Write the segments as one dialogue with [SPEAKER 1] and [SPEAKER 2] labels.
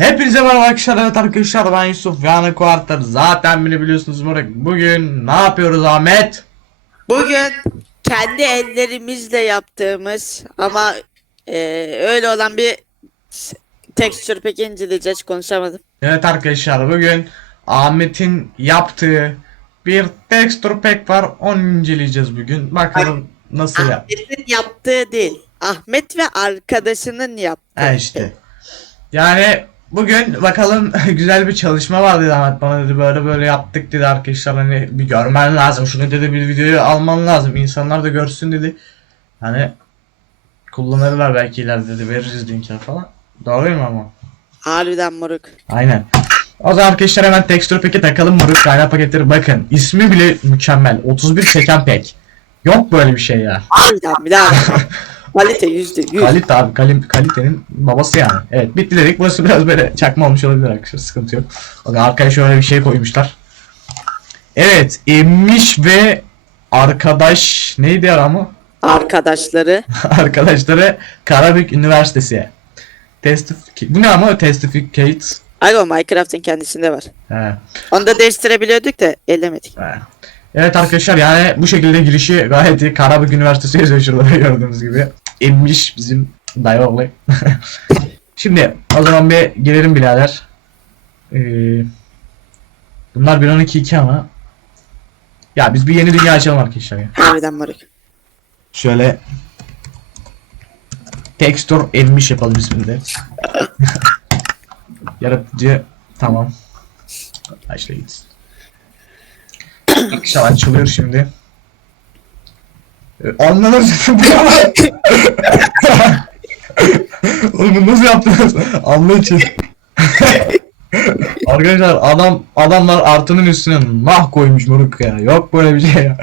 [SPEAKER 1] Hepinize merhaba arkadaşlar evet arkadaşlar ben Yusuf yani Kuartır zaten beni biliyorsunuz Murat Bugün ne yapıyoruz Ahmet?
[SPEAKER 2] Bugün kendi ellerimizle yaptığımız ama e, öyle olan bir texture pack inceleyeceğiz konuşamadım.
[SPEAKER 1] Evet arkadaşlar bugün Ahmet'in yaptığı bir texture pack var onu inceleyeceğiz bugün Bakalım nasıl ya
[SPEAKER 2] Ahmet'in yaptığı değil. Ahmet ve arkadaşının yaptığı.
[SPEAKER 1] Ha işte Yani bugün bakalım güzel bir çalışma var dedi Ahmet bana dedi. Böyle böyle yaptık dedi arkadaşlar. Hani bir görmen lazım. Şunu dedi bir videoyu alman lazım. İnsanlar da görsün dedi. Hani kullanırlar belki ileride dedi. Veririz linkler falan. Doğru mu ama?
[SPEAKER 2] Harbiden moruk.
[SPEAKER 1] Aynen. O zaman arkadaşlar hemen texture pack'e takalım. Moruk kaynak paketleri. Bakın ismi bile mükemmel. 31 çeken pack Yok böyle bir şey ya.
[SPEAKER 2] Harbiden bir daha. Kalite yüzde yüz.
[SPEAKER 1] Kalite abi kalim, kalitenin babası yani. Evet bitti dedik. Burası biraz böyle çakma olmuş olabilir arkadaşlar. Sıkıntı yok. Bakın arkaya şöyle bir şey koymuşlar. Evet emmiş ve arkadaş neydi aramı?
[SPEAKER 2] Arkadaşları.
[SPEAKER 1] Arkadaşları Karabük Üniversitesi. Testificate. Bu ne ama testificate?
[SPEAKER 2] Ay o Minecraft'ın kendisinde var.
[SPEAKER 1] He,
[SPEAKER 2] Onu da değiştirebiliyorduk da ellemedik.
[SPEAKER 1] he. Evet arkadaşlar yani bu şekilde girişi gayet iyi. Karabük Üniversitesi yazıyor şurada gördüğünüz gibi. Emmiş bizim dayı oğlu. Şimdi o zaman bir girelim birader. Ee, bunlar 1.12.2 ama. Ya biz bir yeni dünya açalım arkadaşlar ya.
[SPEAKER 2] Harbiden moruk.
[SPEAKER 1] Şöyle texture emmiş yapalım ismini de. Yaratıcı tamam. Başla gitsin. Arkadaşlar açılıyor şimdi. Ee, Anladın Oğlum bunu nasıl yaptınız? Allah için. Arkadaşlar adam adamlar artının üstüne nah koymuş moruk ya. Yok böyle bir şey ya.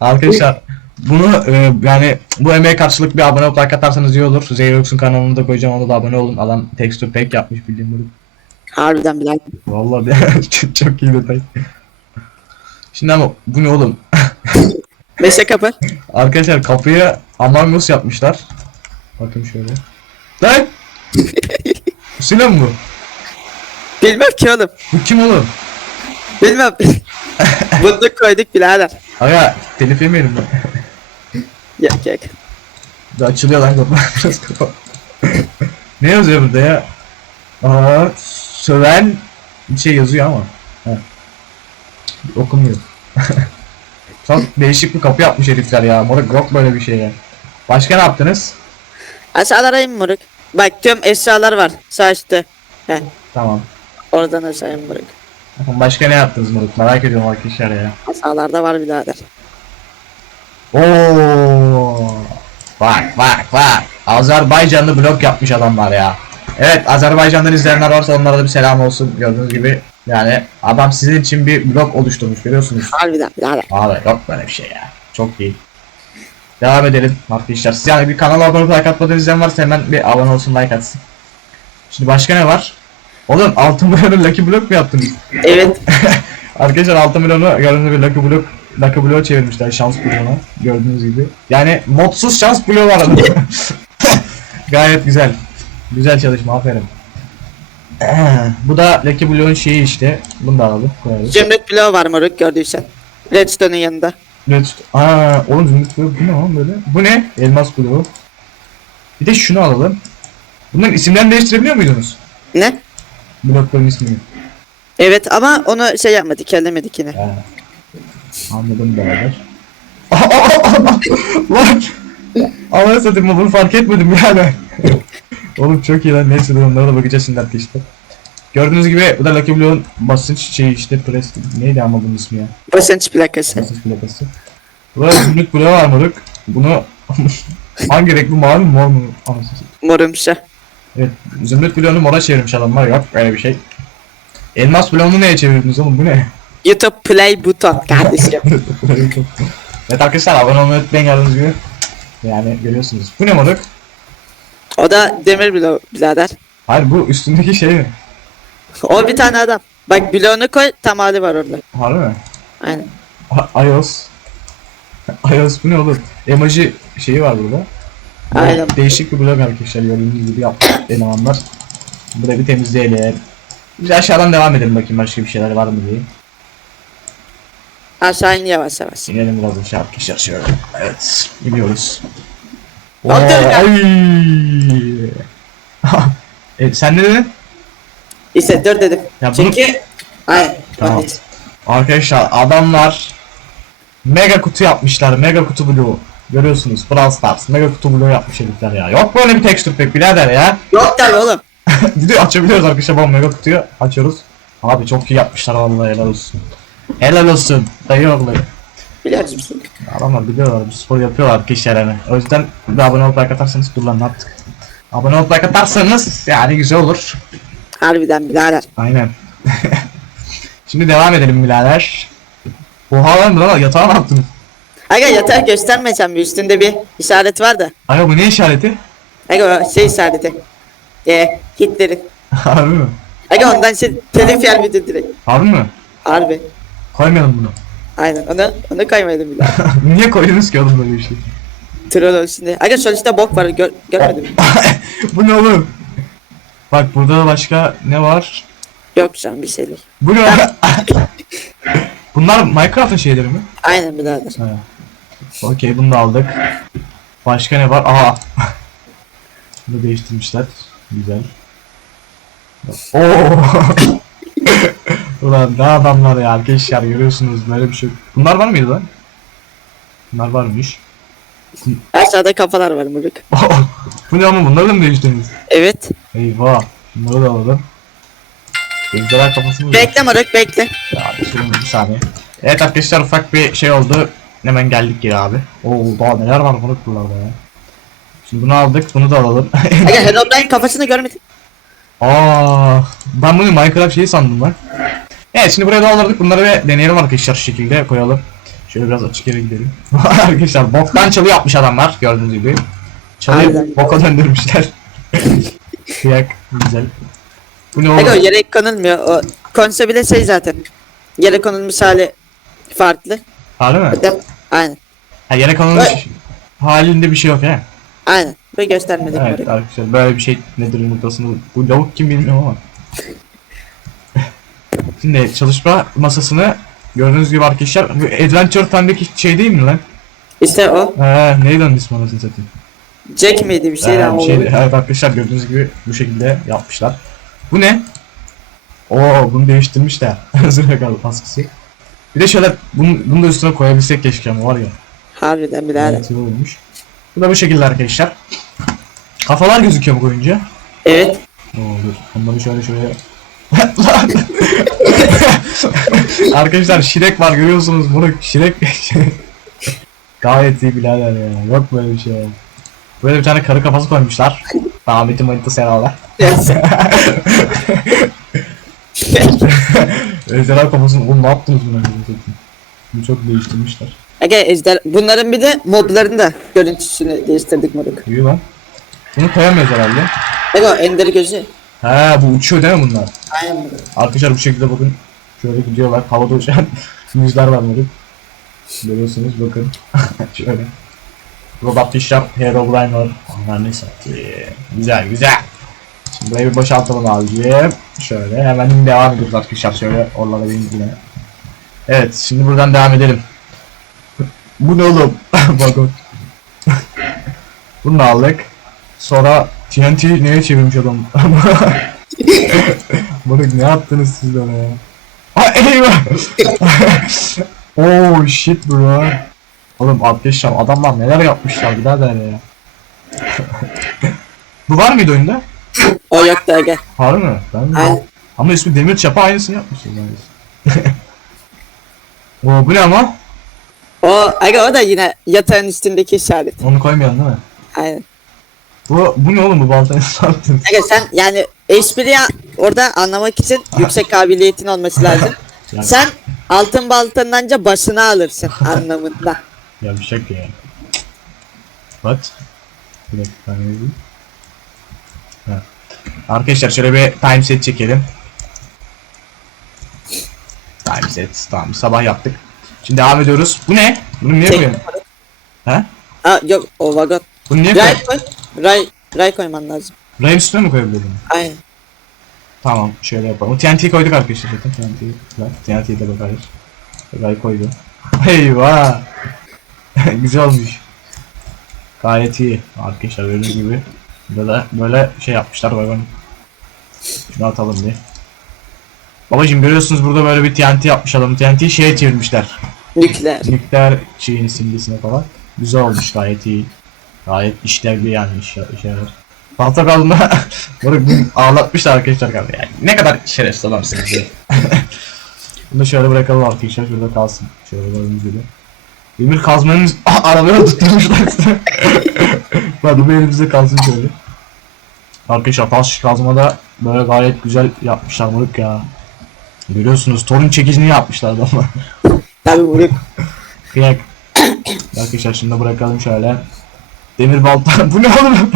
[SPEAKER 1] Arkadaşlar bunu e, yani bu emeğe karşılık bir abone olup like atarsanız iyi olur. Zeyrox'un kanalını da koyacağım ona da abone olun. Adam texture pack yapmış bildiğim moruk.
[SPEAKER 2] Harbiden bilen.
[SPEAKER 1] Vallahi de, çok, çok iyi detay. Şimdi ama bu ne oğlum?
[SPEAKER 2] Mesle kapı.
[SPEAKER 1] Arkadaşlar kapıya Among Us yapmışlar. Bakın şöyle. Lan! Silah mı bu?
[SPEAKER 2] Bilmem ki oğlum.
[SPEAKER 1] Bu kim oğlum?
[SPEAKER 2] Bilmem. Bunu koyduk birader.
[SPEAKER 1] Aga telif yemeyelim ben.
[SPEAKER 2] Yok yok.
[SPEAKER 1] Da açılıyor lan kapı. Biraz kapat. ne yazıyor burada ya? Aa, söven bir şey yazıyor ama. Ha. Okumuyor. Çok değişik bir kapı yapmış herifler ya. Moruk yok böyle bir şey ya. Başka ne yaptınız?
[SPEAKER 2] Aşağılara in moruk. Bak tüm eşyalar var. Sağ üstte. Heh.
[SPEAKER 1] Tamam.
[SPEAKER 2] Oradan aşağı in moruk.
[SPEAKER 1] Bakın Başka ne yaptınız moruk? Merak ediyorum arkadaşlar ya.
[SPEAKER 2] Aşağılarda var birader.
[SPEAKER 1] Oo. Bak bak bak. Azerbaycanlı blok yapmış adamlar ya. Evet Azerbaycan'dan izleyenler varsa onlara da bir selam olsun. Gördüğünüz gibi yani adam sizin için bir blok oluşturmuş görüyorsunuz.
[SPEAKER 2] Harbiden birader.
[SPEAKER 1] Abi yok böyle bir şey ya. Çok iyi. Devam edelim arkadaşlar. Siz yani bir kanala abone olup like atmadığınız izleyen varsa hemen bir abone olsun like atsın. Şimdi başka ne var? Oğlum 6 milyonu Lucky Block mu yaptınız?
[SPEAKER 2] Evet.
[SPEAKER 1] Arkadaşlar 6 milyonu gördüğünüz gibi Lucky Block Lucky Block'a çevirmişler şans bloğuna gördüğünüz gibi. Yani modsuz şans bloğu var adamda. Gayet güzel. Güzel çalışma aferin. Bu da Lucky Block'un şeyi işte. Bunu da alalım. koyalım.
[SPEAKER 2] Zümrüt bloğu var moruk gördüysen. Redstone'un yanında.
[SPEAKER 1] Redstone. Aa, oğlum zümrüt bloğu bu ne oğlum böyle? Bu ne? Elmas bloğu. Bir de şunu alalım. Bunların isimlerini değiştirebiliyor muydunuz?
[SPEAKER 2] Ne?
[SPEAKER 1] Blokların ismini.
[SPEAKER 2] Evet ama onu şey yapmadık, ellemedik yine.
[SPEAKER 1] Ha. Anladım beraber. Lan! Ama satayım bunu fark etmedim yani. Oğlum çok iyi lan neyse dur onlara da bakacağız şimdi arkadaşlar. Gördüğünüz gibi bu da Lucky Blue'un basınç şeyi işte press neydi ama bunun ismi ya?
[SPEAKER 2] Basınç plakası.
[SPEAKER 1] Basınç plakası. Burada zümrüt bloğu var moruk. Bunu hangi renk bu mavi mi mor mu?
[SPEAKER 2] Morumsu.
[SPEAKER 1] Evet zümrüt bloğunu mora çevirmiş adamlar yok öyle bir şey. Elmas bloğunu neye çevirdiniz oğlum bu ne?
[SPEAKER 2] YouTube play buton kardeşim.
[SPEAKER 1] evet arkadaşlar abone olmayı unutmayın gördüğünüz gibi. Yani görüyorsunuz. Bu ne moruk?
[SPEAKER 2] O da demir bloğu birader.
[SPEAKER 1] Hayır bu üstündeki şey mi?
[SPEAKER 2] O bir tane adam. Bak bloğunu koy tam hali var orada.
[SPEAKER 1] Harbi mi?
[SPEAKER 2] Aynen.
[SPEAKER 1] A- iOS. iOS bu ne oğlum? Emoji şeyi var burada. Bu
[SPEAKER 2] Aynen.
[SPEAKER 1] Değişik bir blog arkadaşlar gördüğünüz gibi yaptı elemanlar. Burayı bir temizleyelim. Biz aşağıdan devam edelim bakayım başka bir şeyler var mı diye.
[SPEAKER 2] Aşağı in yavaş yavaş.
[SPEAKER 1] İnelim biraz aşağı arkadaşlar şöyle. Evet. iniyoruz. Oo,
[SPEAKER 2] Aferin ya.
[SPEAKER 1] ay. e, sen ne dedin?
[SPEAKER 2] İşte dur dedim.
[SPEAKER 1] Ya bunu-
[SPEAKER 2] Çünkü Aynen.
[SPEAKER 1] Tamam.
[SPEAKER 2] Tamam.
[SPEAKER 1] Arkadaşlar adamlar mega kutu yapmışlar. Mega kutu blue. Görüyorsunuz Brawl Stars mega kutu blue yapmış herifler ya. Yok böyle bir texture pack birader ya.
[SPEAKER 2] Yok tabi oğlum.
[SPEAKER 1] Video açabiliyoruz arkadaşlar bu mega kutuyu açıyoruz. Abi çok iyi yapmışlar vallahi helal olsun. Helal olsun. Dayı oğlu.
[SPEAKER 2] Musun?
[SPEAKER 1] Adamlar biliyorlar bu spor yapıyorlar arkadaşlar yani. O yüzden bir abone olup like atarsanız dur lan ne yaptık. Abone olup like atarsanız yani güzel olur.
[SPEAKER 2] Harbiden birader.
[SPEAKER 1] Aynen. Şimdi devam edelim birader. Oha lan lan yatağa ne yaptın?
[SPEAKER 2] Aga yatağı göstermeyeceğim bir üstünde bir işaret var da.
[SPEAKER 1] Ay bu ne işareti?
[SPEAKER 2] Aga şey işareti. Eee Hitler'in.
[SPEAKER 1] Harbi mi?
[SPEAKER 2] Aga ondan şey telif yer bir direkt.
[SPEAKER 1] Harbi mi?
[SPEAKER 2] Harbi.
[SPEAKER 1] Koymayalım bunu.
[SPEAKER 2] Aynen onu onu koymadım bile.
[SPEAKER 1] Niye koydunuz ki oğlum böyle bir şey?
[SPEAKER 2] Troll olsun diye. Aga sonuçta bok var gör, görmedin mi?
[SPEAKER 1] bu ne oğlum? Bak burada da başka ne var?
[SPEAKER 2] Yok şu an bir şeyler.
[SPEAKER 1] Bu ne? Bunlar Minecraft'ın şeyleri mi?
[SPEAKER 2] Aynen birader.
[SPEAKER 1] Ha. Okey bunu da aldık. Başka ne var? Aha. Bunu değiştirmişler. Güzel. Oo. Ulan ne adamlar ya arkadaşlar görüyorsunuz böyle bir şey. Bunlar var mıydı lan? Bunlar varmış.
[SPEAKER 2] Aşağıda kafalar var Muruk.
[SPEAKER 1] Bu ne ama bunları da mı değiştirdiniz?
[SPEAKER 2] Evet.
[SPEAKER 1] Eyvah. Bunları da alalım. Ejderha kafasını da-
[SPEAKER 2] Bekle Muruk bekle.
[SPEAKER 1] Ya bir sürü bir saniye. Evet arkadaşlar ufak bir şey oldu. Hemen geldik geri abi. Oo daha neler var bunu buralarda ya. Şimdi bunu aldık, bunu da alalım.
[SPEAKER 2] Aga Herobrine kafasını görmedin.
[SPEAKER 1] Aa, ben bunu Minecraft şeyi sandım lan. Evet şimdi buraya doldurduk. Bunları bir deneyelim arkadaşlar şu şekilde koyalım. Şöyle biraz açık yere gidelim. arkadaşlar boktan çalı yapmış adamlar gördüğünüz gibi. Çalıyı
[SPEAKER 2] Harbiden.
[SPEAKER 1] boka döndürmüşler. Kıyak güzel. Bu ne
[SPEAKER 2] Aga o
[SPEAKER 1] oğlum?
[SPEAKER 2] yere konulmuyor. O konse bile şey zaten. Yere konulmuş hali farklı.
[SPEAKER 1] Harbi mi?
[SPEAKER 2] De- Aynen.
[SPEAKER 1] Ha, yere konulmuş halinde bir şey yok he.
[SPEAKER 2] Aynen. Ve göstermedik
[SPEAKER 1] Evet arkadaşlar böyle bir şey nedir yumurtasını bu lavuk kim bilmiyorum ama. Şimdi çalışma masasını gördüğünüz gibi arkadaşlar bu Adventure Time'daki şey değil mi lan?
[SPEAKER 2] İşte o.
[SPEAKER 1] He neydi onun ismi anasını satayım.
[SPEAKER 2] Jack miydi bir
[SPEAKER 1] bir
[SPEAKER 2] o-
[SPEAKER 1] şeydi. Evet arkadaşlar gördüğünüz gibi bu şekilde yapmışlar. Bu ne? Oo bunu değiştirmişler. Zırha kaldı baskısı. Bir de şöyle bunu, bunu da üstüne koyabilsek keşke ama var ya.
[SPEAKER 2] Harbiden birader.
[SPEAKER 1] Evet, olmuş. Bu da bu şekilde arkadaşlar. Kafalar gözüküyor bu koyunca.
[SPEAKER 2] Evet.
[SPEAKER 1] Ne olur. Onları şöyle şöyle. Lan! Arkadaşlar şirek var görüyorsunuz bunu şirek Gayet iyi birader ya. Yok böyle bir şey. Böyle bir tane karı kafası koymuşlar. Ahmet'in manitası herhalde. Ejderha kafasını oğlum ne yaptınız buna? Bunu çok değiştirmişler.
[SPEAKER 2] Aga ejder bunların bir de mobların da görüntüsünü değiştirdik Muruk.
[SPEAKER 1] İyi lan. Bunu koyamıyoruz herhalde.
[SPEAKER 2] Aga ender gözü.
[SPEAKER 1] He bu uçuyor değil mi bunlar?
[SPEAKER 2] Aynen.
[SPEAKER 1] Arkadaşlar bu şekilde bakın. Şöyle gidiyorlar. Havada uçan yüzler var böyle. Görüyorsunuz bakın. Şöyle. Robot Fish'ten Herobrine var. Onlar ne sattı? Güzel güzel. Şimdi burayı bir boşaltalım abiciğim. Şöyle hemen devam ediyoruz arkadaşlar. Şöyle oralara bir yine. Evet şimdi buradan devam edelim. Bu ne oğlum? Bakın. Bunu aldık. Sonra TNT neye çevirmiş adam? Bunu ne yaptınız siz bana ya? Ay eyvah! oh shit bro. Oğlum arkadaşlar adamlar neler yapmışlar birader ya. Bu var mıydı oyunda?
[SPEAKER 2] O yoktu aga.
[SPEAKER 1] Harbi mi? Ben mi?
[SPEAKER 2] Aynen.
[SPEAKER 1] Ama ismi Demir Çapa aynısını yapmışlar neredeyse. Oo bu ne ama?
[SPEAKER 2] O aga o da yine yatağın üstündeki işaret.
[SPEAKER 1] Onu koymayalım değil mi?
[SPEAKER 2] Aynen.
[SPEAKER 1] Bu, bu ne oğlum bu baltayı sattın?
[SPEAKER 2] Aga sen yani espriyi orada anlamak için yüksek kabiliyetin olması lazım.
[SPEAKER 1] Yani,
[SPEAKER 2] Sen altın baltanın anca başına alırsın anlamında.
[SPEAKER 1] ya bir şaka ya. What? Bir dakika ne? Ha. Arkadaşlar şöyle bir time set çekelim. Time set. Tamam sabah yaptık. Şimdi devam ediyoruz. Bu ne? Bunu niye
[SPEAKER 2] Tek-
[SPEAKER 1] koyuyorsun? He?
[SPEAKER 2] Aa yok o vagon.
[SPEAKER 1] Bunu niye koyuyorsun?
[SPEAKER 2] koy. Ray, ray koyman lazım.
[SPEAKER 1] Rayın üstüne mi koyabilirim?
[SPEAKER 2] Aynen.
[SPEAKER 1] Tamam şöyle yapalım. TNT koyduk arkadaşlar zaten. TNT var. TNT'ye de bakarız. Gayet koydu. Eyvah. Güzel olmuş. Gayet iyi. Arkadaşlar gördüğünüz gibi. Burada da böyle şey yapmışlar bakın. Şunu atalım bir. Babacım görüyorsunuz burada böyle bir TNT yapmış adam. TNT'yi şeye çevirmişler.
[SPEAKER 2] Nükleer.
[SPEAKER 1] Nükleer şeyin simgesine falan. Güzel olmuş gayet iyi. Gayet işlevli yani iş, işe yarar. Tahta kalma. Bunu ağlatmışlar arkadaşlar kaldı yani. Ne kadar şerefsiz adamsınız. Bunu şöyle bırakalım arkadaşlar şurada kalsın. Şöyle gördüğünüz gibi. Demir kazmanın arabaya tutturmuşlar size. Bu elimizde kalsın şöyle. Arkadaşlar taş kazmada böyle gayet güzel yapmışlar moruk ya. Görüyorsunuz torun çekicini yapmışlar adamlar.
[SPEAKER 2] Tabii Moruk.
[SPEAKER 1] Kıyak. Arkadaşlar şimdi bırakalım şöyle. Demir balta. Bu ne oğlum?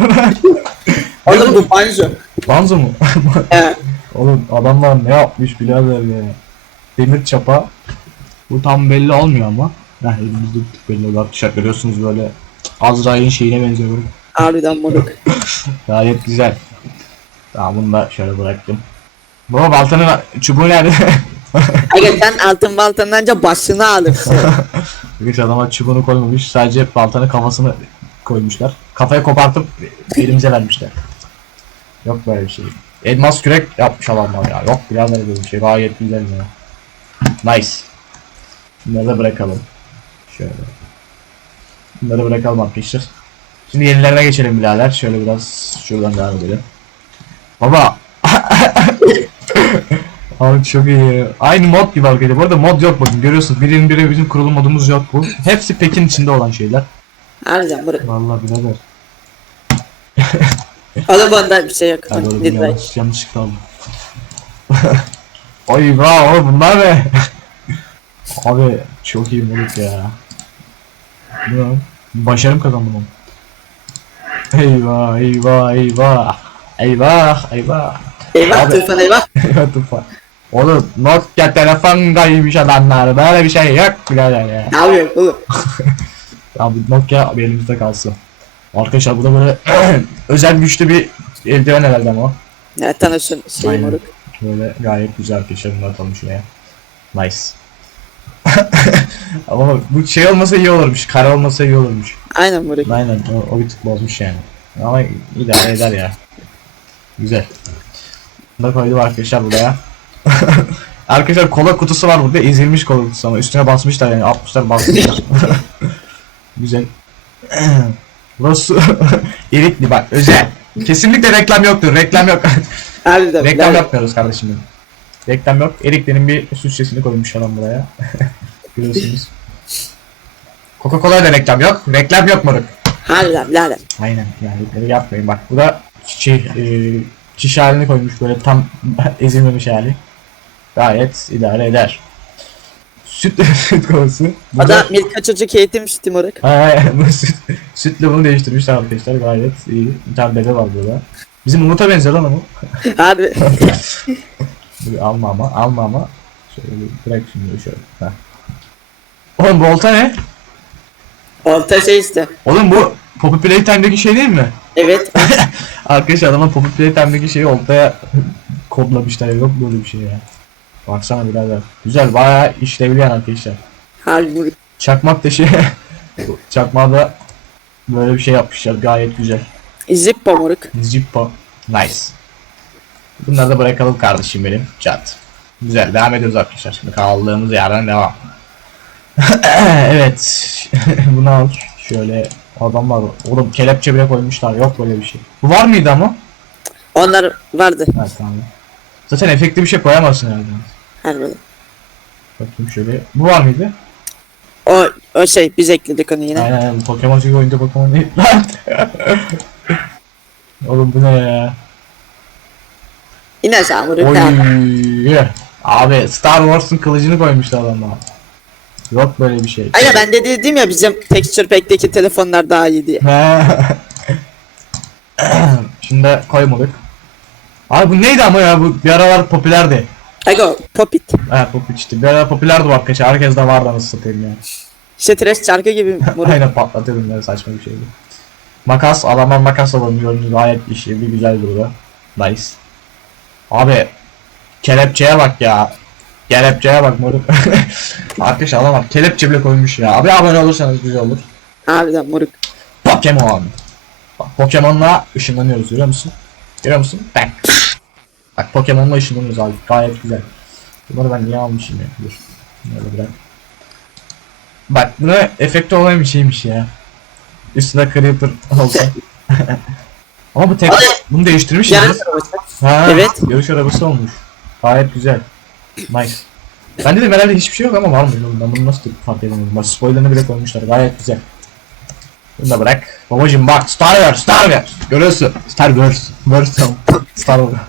[SPEAKER 2] Oğlum bu banjo.
[SPEAKER 1] Banzo mu?
[SPEAKER 2] He.
[SPEAKER 1] oğlum adamlar ne yapmış birader ya. Demir çapa. Bu tam belli olmuyor ama. Heh elimizde bir tık belli oluyor. Arkadaşlar görüyorsunuz böyle Azrail'in şeyine benziyor. böyle.
[SPEAKER 2] Harbiden Moruk.
[SPEAKER 1] Gayet güzel. Tamam bunu da şöyle bıraktım. Baba baltanın çubuğu nerede?
[SPEAKER 2] Aga sen altın baltanın anca başını alırsın.
[SPEAKER 1] Birkaç adama çubuğunu koymamış. Sadece baltanın kafasını koymuşlar. Kafayı kopartıp elimize vermişler. Yok böyle bir şey. Elmas kürek yapmış adamlar ya. Yok birader böyle bir şey. Gayet güzel ya. Nice. Bunları da bırakalım. Şöyle. Bunları bırakalım arkadaşlar. Şimdi yenilerine geçelim birader. Şöyle biraz şuradan devam edelim. Baba. Abi çok iyi. Aynı mod gibi arkadaşlar. Bu arada mod yok bakın görüyorsunuz. Birinin biri bizim kurulum modumuz yok bu. Hepsi Pekin içinde olan şeyler.
[SPEAKER 2] Harbiden Moruk.
[SPEAKER 1] Vallahi birader.
[SPEAKER 2] Oğlum bunda bir şey yok.
[SPEAKER 1] Hadi oğlum
[SPEAKER 2] Lütfen.
[SPEAKER 1] yanlış, yanlışlıkla aldım. Vah oğlum bunlar ne? Abi çok iyi moruk ya. Ne lan? Başarım kazandım onu. Eyvah eyvah eyvah. Eyvah eyvah.
[SPEAKER 2] Eyvah
[SPEAKER 1] Abi.
[SPEAKER 2] Tufan eyvah.
[SPEAKER 1] Eyvah tufan. Oğlum Nokia telefon kaymış adamlar. Böyle bir şey yok birader ya.
[SPEAKER 2] Ne yapıyorsun oğlum?
[SPEAKER 1] Abi Nokia bir elimizde kalsın. Arkadaşlar bu da böyle özel güçlü bir eldiven herhalde ama.
[SPEAKER 2] Ya tanışın şey
[SPEAKER 1] Aynen.
[SPEAKER 2] Moruk.
[SPEAKER 1] Böyle gayet güzel arkadaşlar bunları atalım şuraya. Nice. ama bu şey olmasa iyi olurmuş. Kare olmasa iyi olurmuş.
[SPEAKER 2] Aynen Moruk.
[SPEAKER 1] Aynen o, o bir tık bozmuş yani. Ama idare eder ya. Güzel. Bunu da koydum arkadaşlar buraya. arkadaşlar kola kutusu var burada. Ezilmiş kola kutusu ama üstüne basmışlar yani. Atmışlar basmışlar. Güzel. Burası erikli bak özel. Kesinlikle reklam yoktur. Reklam yok.
[SPEAKER 2] Harbiden.
[SPEAKER 1] reklam
[SPEAKER 2] birader.
[SPEAKER 1] yapmıyoruz kardeşim benim. Reklam yok. Erikli'nin bir süt şişesini koymuş adam buraya. Görüyorsunuz. Coca-Cola'ya da reklam yok. Reklam yok moruk.
[SPEAKER 2] Harbiden birader.
[SPEAKER 1] Aynen yani yapmayın bak bu da şey e, şiş halini koymuş böyle tam ezilmemiş hali. Gayet idare eder. Süt süt konusu. Bu
[SPEAKER 2] O
[SPEAKER 1] da
[SPEAKER 2] da Milka çocuk eğitim sütü Moruk.
[SPEAKER 1] Ay, ay, bu süt, sütle bunu değiştirmişler arkadaşlar gayet iyi. Bir tane bebe var burada. Bizim Umut'a benziyor lan ama.
[SPEAKER 2] Harbi.
[SPEAKER 1] Dur, alma ama alma ama. Şöyle bir bırak şimdi şöyle. Heh. Oğlum bu olta ne?
[SPEAKER 2] Orta şey işte.
[SPEAKER 1] Oğlum bu Poppy Playtime'deki şey değil mi?
[SPEAKER 2] Evet.
[SPEAKER 1] Arkadaşlar adamın Poppy Playtime'deki şeyi oltaya kodlamışlar. Yok böyle bir şey ya. Baksana birader. Güzel bayağı işlevli yani arkadaşlar.
[SPEAKER 2] Harbi.
[SPEAKER 1] Çakmak taşı. Çakmağı da böyle bir şey yapmışlar. Gayet güzel.
[SPEAKER 2] Zippo Moruk.
[SPEAKER 1] Zippo. Nice. Bunları da bırakalım kardeşim benim. Chat. Güzel devam ediyoruz arkadaşlar. Şimdi kaldığımız yerden devam. evet. Bunu al. Şöyle adamlar. Oğlum kelepçe bile koymuşlar. Yok böyle bir şey. Bu var mıydı ama?
[SPEAKER 2] Onlar vardı.
[SPEAKER 1] Evet tamam. Zaten efekti bir şey koyamazsın herhalde.
[SPEAKER 2] Harbiden.
[SPEAKER 1] Bakayım şöyle. Bu var mıydı?
[SPEAKER 2] O, o şey biz ekledik onu yine.
[SPEAKER 1] Aynen aynen. Pokemon çünkü oyunda Pokemon değil. Lan! Oğlum bu ne ya?
[SPEAKER 2] Yine sen Moruk.
[SPEAKER 1] Oy. Abi Star Wars'un kılıcını koymuşlar adamlar. Yok böyle bir şey.
[SPEAKER 2] Aynen ben de dedim ya bizim texture pack'teki telefonlar daha iyi diye.
[SPEAKER 1] Şimdi koymadık. Abi bu neydi ama ya bu bir aralar popülerdi.
[SPEAKER 2] Aga Popit.
[SPEAKER 1] Evet popüler işte bir aralar popülerdi bu arkadaşlar. Herkes de vardı anasını satayım ya.
[SPEAKER 2] İşte trash şarkı gibi.
[SPEAKER 1] Aynen patlatıyordum ya saçma bir şeydi. Makas adamlar makas gördüğünüz gayet işlevli güzel burada. Nice. Abi kelepçeye bak ya. Kelepçeye bak moruk. Arkadaşlar adam bak kelepçe bile koymuş ya. Abi abone olursanız güzel olur.
[SPEAKER 2] Harbiden moruk.
[SPEAKER 1] Pokemon. Bak Pokemon'la ışınlanıyoruz görüyor musun? Görüyor musun? Bak. Bak Pokemon'la ışınlanıyoruz abi. Gayet güzel. Bunları ben niye almışım ya? Dur. Böyle bırak. Bak buna efekti olan bir şeymiş ya. Üstüne Creeper olsa. Ama bu tek bunu değiştirmiş ya.
[SPEAKER 2] Yani
[SPEAKER 1] Ha,
[SPEAKER 2] Evet.
[SPEAKER 1] Yarış arabası olmuş. Gayet güzel. Nice. Bende de herhalde hiçbir şey yok ama var mı? bilmiyorum. Ben bunu nasıl fark edemedim. Bak spoilerını bile koymuşlar. Gayet güzel. Bunu da bırak. Babacım bak Star Wars, Star Wars. Görüyorsun. Star Wars. Wars. Star Wars.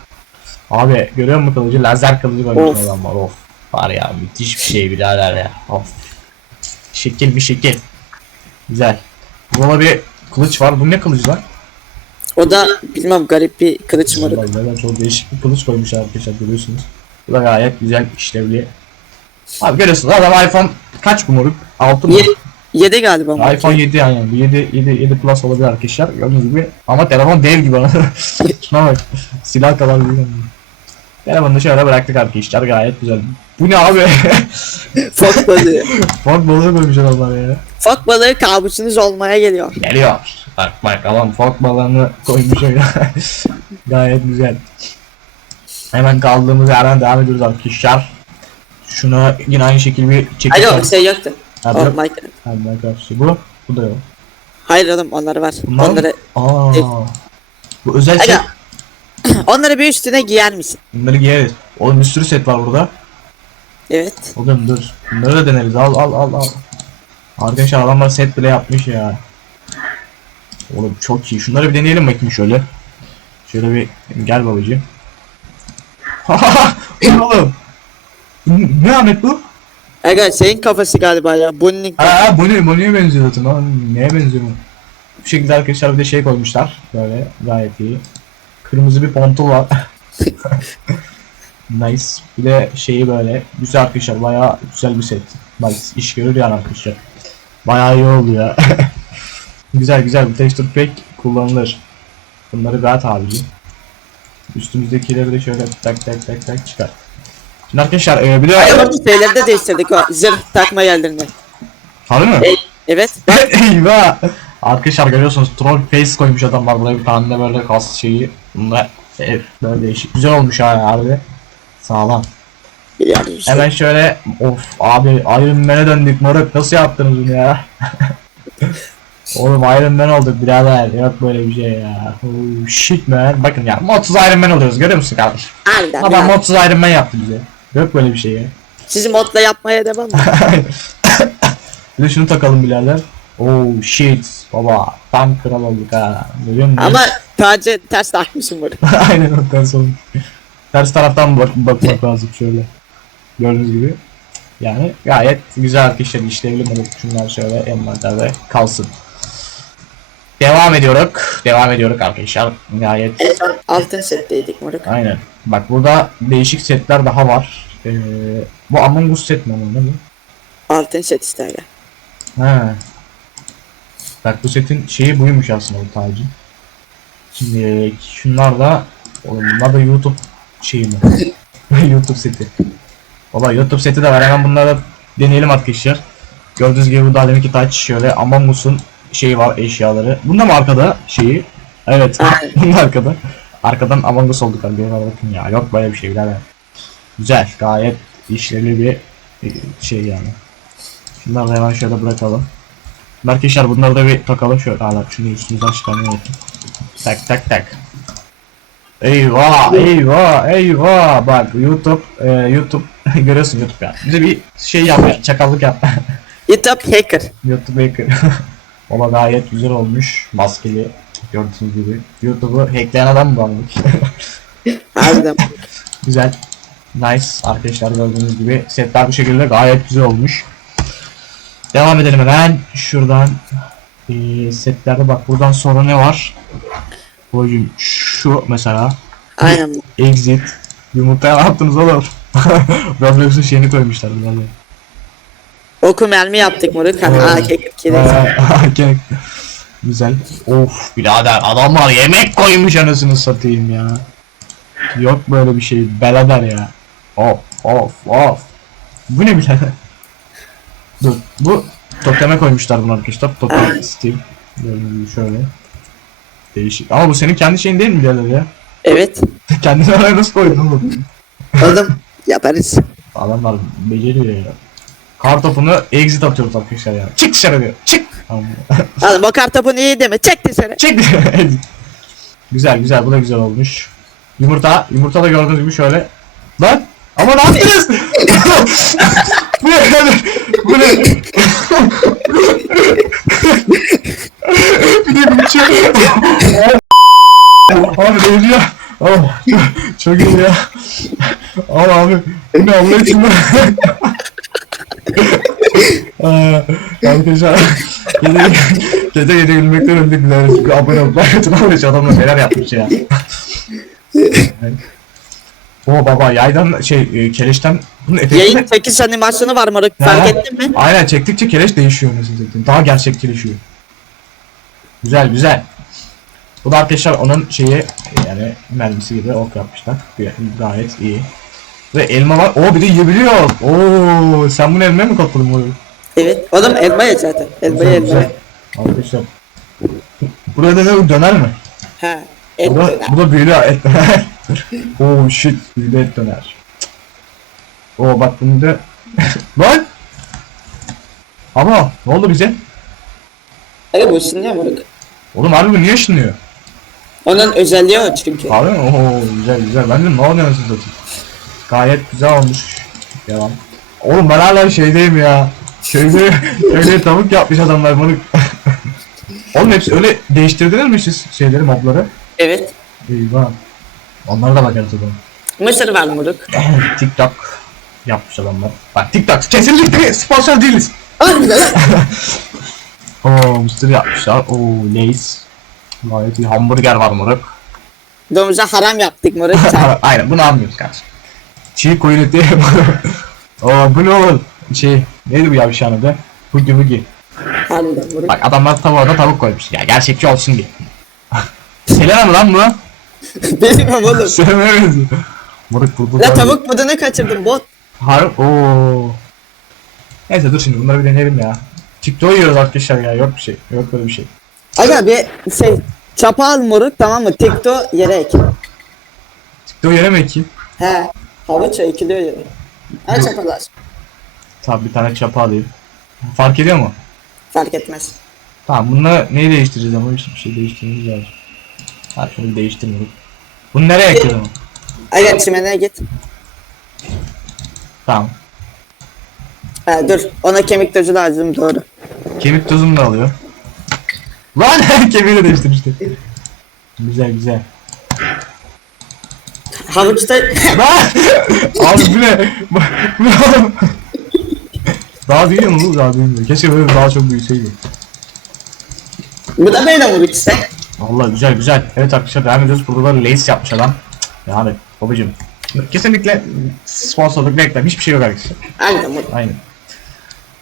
[SPEAKER 1] Abi görüyor musun kılıcı? Lazer kılıcı koymuş
[SPEAKER 2] Of.
[SPEAKER 1] adam var. Of. Var ya müthiş bir şey birader ya. Of. Şekil bir şekil. Güzel. Burada bir kılıç var. Bu ne kılıcı lan?
[SPEAKER 2] O da bilmem garip bir kılıç.
[SPEAKER 1] Vallahi ben çok değişik bir kılıç koymuş arkadaşlar görüyorsunuz. Bu da gayet güzel işlevli. Abi görüyorsunuz adam iPhone kaç bu moruk? 6 mı?
[SPEAKER 2] Ye- Yedi galiba moruk.
[SPEAKER 1] iPhone 7 yani. Bu 7, 7, 7 Plus olabilir arkadaşlar. Gördüğünüz gibi. Ama telefon dev gibi. Şuna bak. Silah kadar büyük. Da şöyle bıraktık arkadaşlar. Gayet güzel. Bu ne abi?
[SPEAKER 2] Fok balığı.
[SPEAKER 1] Fok balığı koymuş adamlar ya.
[SPEAKER 2] Fok balığı kabusunuz olmaya geliyor.
[SPEAKER 1] Geliyor. Bak bak adam fok balığını koymuş öyle. Gayet güzel. Hemen kaldığımız yerden devam ediyoruz arkadaşlar. Şuna yine aynı şekilde bir çekiş
[SPEAKER 2] Alo şey yoktu.
[SPEAKER 1] Ha,
[SPEAKER 2] O
[SPEAKER 1] bu-
[SPEAKER 2] Minecraft.
[SPEAKER 1] ha, Minecraft şey. Bu, bu da yok.
[SPEAKER 2] Hayır oğlum onları var.
[SPEAKER 1] Bunlar?
[SPEAKER 2] Onları
[SPEAKER 1] Aa.
[SPEAKER 2] Evet.
[SPEAKER 1] Bu özel şey.
[SPEAKER 2] Onları bir üstüne giyer misin?
[SPEAKER 1] Bunları giyeriz. Oğlum bir sürü set var burada.
[SPEAKER 2] Evet.
[SPEAKER 1] Oğlum dur. Bunları da deneriz. Al al al al. Arkadaşlar adamlar set bile yapmış ya. Oğlum çok iyi. Şunları bir deneyelim bakayım şöyle. Şöyle bir gel babacığım. Oğlum? Ne Ahmet bu?
[SPEAKER 2] Aga senin kafası galiba ya. Bunun
[SPEAKER 1] Aa bu ne? Bu neye benziyor zaten? Lan neye benziyor bu? Bu şekilde arkadaşlar bir de şey koymuşlar. Böyle gayet iyi. Kırmızı bir pontul var. nice. Bir de şeyi böyle güzel arkadaşlar. Bayağı güzel bir set. Nice. İş görür yani arkadaşlar. Bayağı iyi oldu ya. güzel güzel bir texture pack kullanılır. Bunları gayet abicim. Üstümüzdekileri de şöyle tak tak tak tak çıkar. Şimdi arkadaşlar e, bir de...
[SPEAKER 2] Ayağımızı şeyleri de değiştirdik o zırh takma yerlerini.
[SPEAKER 1] Harbi mi?
[SPEAKER 2] E- Evet.
[SPEAKER 1] Eyvah! Arkadaşlar görüyorsunuz troll face koymuş adam var buraya bir tane de böyle kas şeyi. Bunlar e, böyle değişik. Güzel olmuş ha harbi. Sağlam.
[SPEAKER 2] Biliyorum işte.
[SPEAKER 1] Hemen şöyle of abi Iron Man'e döndük moruk nasıl yaptınız bunu ya? Oğlum Iron Man olduk birader yok böyle bir şey ya. Oh shit man. Bakın ya modsuz Iron Man oluyoruz görüyor musun kardeş?
[SPEAKER 2] Harbiden
[SPEAKER 1] Adam modsuz Iron Man yaptı bize. Yok böyle bir şey ya.
[SPEAKER 2] Sizi modla yapmaya devam mı?
[SPEAKER 1] bir de şunu takalım birader. Oh shit baba tam kral olduk ha. Görüyor musun?
[SPEAKER 2] Ama tacı ters takmışım bunu.
[SPEAKER 1] Aynen ondan sonra. Ters taraftan bak bakmak lazım şöyle. Gördüğünüz gibi. Yani gayet güzel arkadaşlar işlevli moruk. Şunlar şöyle envanterde kalsın. Devam ediyoruz. Devam ediyoruz arkadaşlar. Gayet
[SPEAKER 2] En son altın setteydik moruk.
[SPEAKER 1] aynen. Bak burada değişik setler daha var. Ee, bu Among Us set mi bu?
[SPEAKER 2] Altın set işte aga.
[SPEAKER 1] Ha. Bak bu setin şeyi buymuş aslında bu tacı. Şimdi şunlar da bunlar da YouTube şeyi mi? YouTube seti. Valla YouTube seti de var hemen bunları deneyelim arkadaşlar. Gördüğünüz gibi bu daha deminki taç şöyle Among Us'un şeyi var eşyaları. Bunda mı arkada şeyi? Evet bunda arkada. Arkadan Among Us olduk arkadaşlar bakın ya yok böyle bir şey birader. Güzel gayet işlevli bir e, şey yani. Şunları da hemen şöyle bırakalım. Arkadaşlar bunları da bir takalım şöyle. Hala şunu üstümüzden çıkarmayı unuttum. Tak tak tak. Eyvah eyvah eyvah bak YouTube e, YouTube görüyorsun YouTube ya. Bize bir şey yap ya, çakallık yap.
[SPEAKER 2] YouTube hacker.
[SPEAKER 1] YouTube hacker. Ama gayet güzel olmuş. Maskeli gördüğünüz gibi. YouTube'u hackleyen adam mı banlık?
[SPEAKER 2] Harbiden.
[SPEAKER 1] güzel. Nice arkadaşlar gördüğünüz gibi setler bu şekilde gayet güzel olmuş. Devam edelim hemen şuradan ee, setlerde bak buradan sonra ne var? Hocam şu mesela
[SPEAKER 2] Aynen.
[SPEAKER 1] exit yumurtaya ne yaptınız oğlum? Roblox'un şeyini koymuşlar birader.
[SPEAKER 2] Oku mermi yaptık moruk.
[SPEAKER 1] Evet.
[SPEAKER 2] AK-47.
[SPEAKER 1] Aa, gel. Güzel. Of birader adamlar yemek koymuş anasını satayım ya. Yok böyle bir şey belader ya. Of of of. Bu ne birader? Dur bu toteme koymuşlar bunu arkadaşlar. Totem Steam. Gördüğünüz gibi şöyle. Değişik. Ama bu senin kendi şeyin değil mi birader ya?
[SPEAKER 2] Evet.
[SPEAKER 1] Kendini oraya nasıl koydun oğlum?
[SPEAKER 2] Oğlum yaparız.
[SPEAKER 1] Adamlar beceriyor ya. Kar topunu exit atıyoruz arkadaşlar ya. Çık dışarı diyor. Çık.
[SPEAKER 2] Oğlum o kartopunu iyi deme. Çek dışarı.
[SPEAKER 1] Çık güzel güzel bu da güzel olmuş. Yumurta. Yumurta da gördüğünüz gibi şöyle. Lan. Ama ne yaptınız? Bu ne? Bu ne? bir de bir şey. Abi değiliyor. Oh, çok iyi ya. Ama abi bu ne Allah için lan? Arkadaşlar gece gece gece gülmekten öldük abone atın almış adamlar neler yapmış ya. O baba yaydan şey e, keleşten bunun efekti
[SPEAKER 2] Yayın 8 animasyonu var moruk. Fark ettin mi?
[SPEAKER 1] Aynen çektikçe keleş değişiyor mesela zaten. Daha gerçekçileşiyor. Güzel güzel. Bu da arkadaşlar onun şeyi yani mermisi gibi ok yapmışlar. Gay- Gayet iyi. Ve elma var. Oo bir de yiyebiliyor. Oo sen bunu elmaya mı katıldın bunu?
[SPEAKER 2] Evet. Oğlum elma ye zaten. Elma ye elma.
[SPEAKER 1] Arkadaşlar. Burada ne döner mi?
[SPEAKER 2] Ha. Et
[SPEAKER 1] Bu da,
[SPEAKER 2] döner.
[SPEAKER 1] bu da büyülü et oh shit büyülü et döner. Oo bak bunu da... Lan! Ama ne oldu bize?
[SPEAKER 2] Aga bu ısınıyor moruk.
[SPEAKER 1] Oğlum harbi bu niye ışınıyor?
[SPEAKER 2] Onun özelliği o çünkü.
[SPEAKER 1] Abi ooo güzel güzel. Ben de ne oluyor nasıl satayım? Gayet güzel olmuş. Devam. Oğlum ben hala şeydeyim ya. Köyde öyle tavuk yapmış adamlar bunu. Oğlum hepsi öyle değiştirdiler mi siz şeyleri mobları?
[SPEAKER 2] Evet.
[SPEAKER 1] Eyvah. Onlara da bakarız o zaman.
[SPEAKER 2] Mısır var moruk.
[SPEAKER 1] TikTok yapmış adamlar. Bak TikTok kesinlikle sponsor değiliz. Oo mısır yapmışlar. Oo Lay's. Gayet iyi. Hamburger var moruk.
[SPEAKER 2] Domuza haram yaptık moruk. Sen-
[SPEAKER 1] Aynen bunu anlıyoruz kardeşim. Çiğ koyun eti. Oo bu ne oğlum? Şey neydi bu yavşağın adı? Hugi Hugi.
[SPEAKER 2] Harbiden moruk.
[SPEAKER 1] Bak adamlar tavuğa da tavuk koymuş. Ya gerçekçi olsun diye. Selena mı lan bu?
[SPEAKER 2] Bilmem oğlum.
[SPEAKER 1] Selena'ya benziyor. Moruk burada.
[SPEAKER 2] La tavuk budunu kaçırdım bot.
[SPEAKER 1] Har ooo. Neyse dur şimdi bunları bir deneyelim ya. TikTok yiyoruz arkadaşlar ya yok bir şey. Yok böyle bir şey.
[SPEAKER 2] Aga bir şey çapa al moruk tamam mı? Tikto yere ek.
[SPEAKER 1] TikTok yenemek ki.
[SPEAKER 2] He. Havuç ekiliyor yere. Ha
[SPEAKER 1] Dur.
[SPEAKER 2] çapa lazım.
[SPEAKER 1] Tamam bir tane çapa alayım. Fark ediyor mu?
[SPEAKER 2] Fark etmez.
[SPEAKER 1] Tamam bununla neyi değiştireceğiz ama bir şey değiştirmemiz lazım. Ha şunu bir. Bunu nereye ekledim?
[SPEAKER 2] Aga çimene git.
[SPEAKER 1] Tamam.
[SPEAKER 2] Ha dur ona kemik tozu lazım doğru.
[SPEAKER 1] Kemik tozunu da alıyor. Lan kemiği de değiştirmişti. Güzel güzel.
[SPEAKER 2] Havuçta
[SPEAKER 1] Lan! Abi bu ne? Bu bu ne oğlum? Daha büyüyor mu bu? Daha büyümüyor. Keşke böyle daha çok büyüseydi.
[SPEAKER 2] bu da böyle moruk işte.
[SPEAKER 1] Vallahi güzel güzel. Evet arkadaşlar devam ediyoruz. Burada da lace yapmış adam. Yani babacım. Kesinlikle sponsorluk reklam hiçbir şey yok arkadaşlar.
[SPEAKER 2] Aynen.
[SPEAKER 1] Aynen.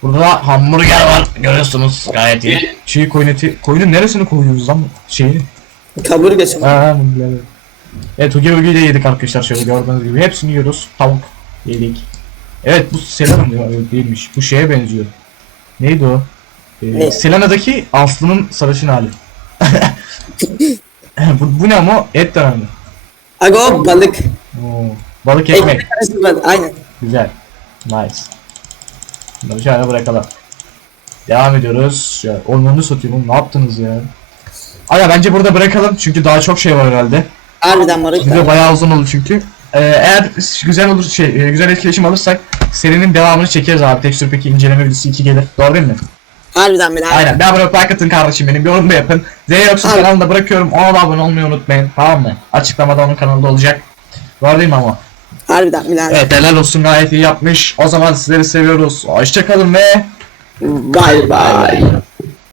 [SPEAKER 1] Burada da hamburger var. Görüyorsunuz gayet iyi. Çiğ koyun eti. Koyunun neresini koyuyoruz lan? Şeyini.
[SPEAKER 2] Kaburgası.
[SPEAKER 1] Aa, bilemedim. Evet Hugi Hugi'yi de yedik arkadaşlar şöyle gördüğünüz gibi. Hepsini yiyoruz. Tavuk yedik. Evet bu Selena değilmiş. Bu şeye benziyor. Neydi o? Ee,
[SPEAKER 2] Ne?
[SPEAKER 1] Selena'daki Aslı'nın sarışın hali. Bu, bu ne ama? Et döner mi?
[SPEAKER 2] Aga o balık.
[SPEAKER 1] Oo, balık ekmek.
[SPEAKER 2] Ekmek arası balık. Aynen.
[SPEAKER 1] Güzel. Nice. Bunları şöyle bırakalım. Devam ediyoruz. Ya, ormanını satayım oğlum ne yaptınız ya? Aya bence burada bırakalım çünkü daha çok şey var herhalde.
[SPEAKER 2] Harbiden moruk.
[SPEAKER 1] Video bayağı uzun oldu çünkü. Ee, eğer güzel olur şey e, güzel etkileşim alırsak serinin devamını çekeriz abi. Tekstür peki inceleme videosu 2 gelir. Doğru değil mi?
[SPEAKER 2] Harbiden bile.
[SPEAKER 1] Aynen. Ben bırak like atın kardeşim benim. Yorum da yapın. Z yoksa
[SPEAKER 2] Aynen.
[SPEAKER 1] kanalında bırakıyorum. Ona da abone olmayı unutmayın. Tamam mı? Açıklamada onun kanalda olacak. Doğru değil mi ama?
[SPEAKER 2] Harbiden bile.
[SPEAKER 1] Evet helal olsun gayet iyi yapmış. O zaman sizleri seviyoruz. Hoşçakalın ve
[SPEAKER 2] Bye bye.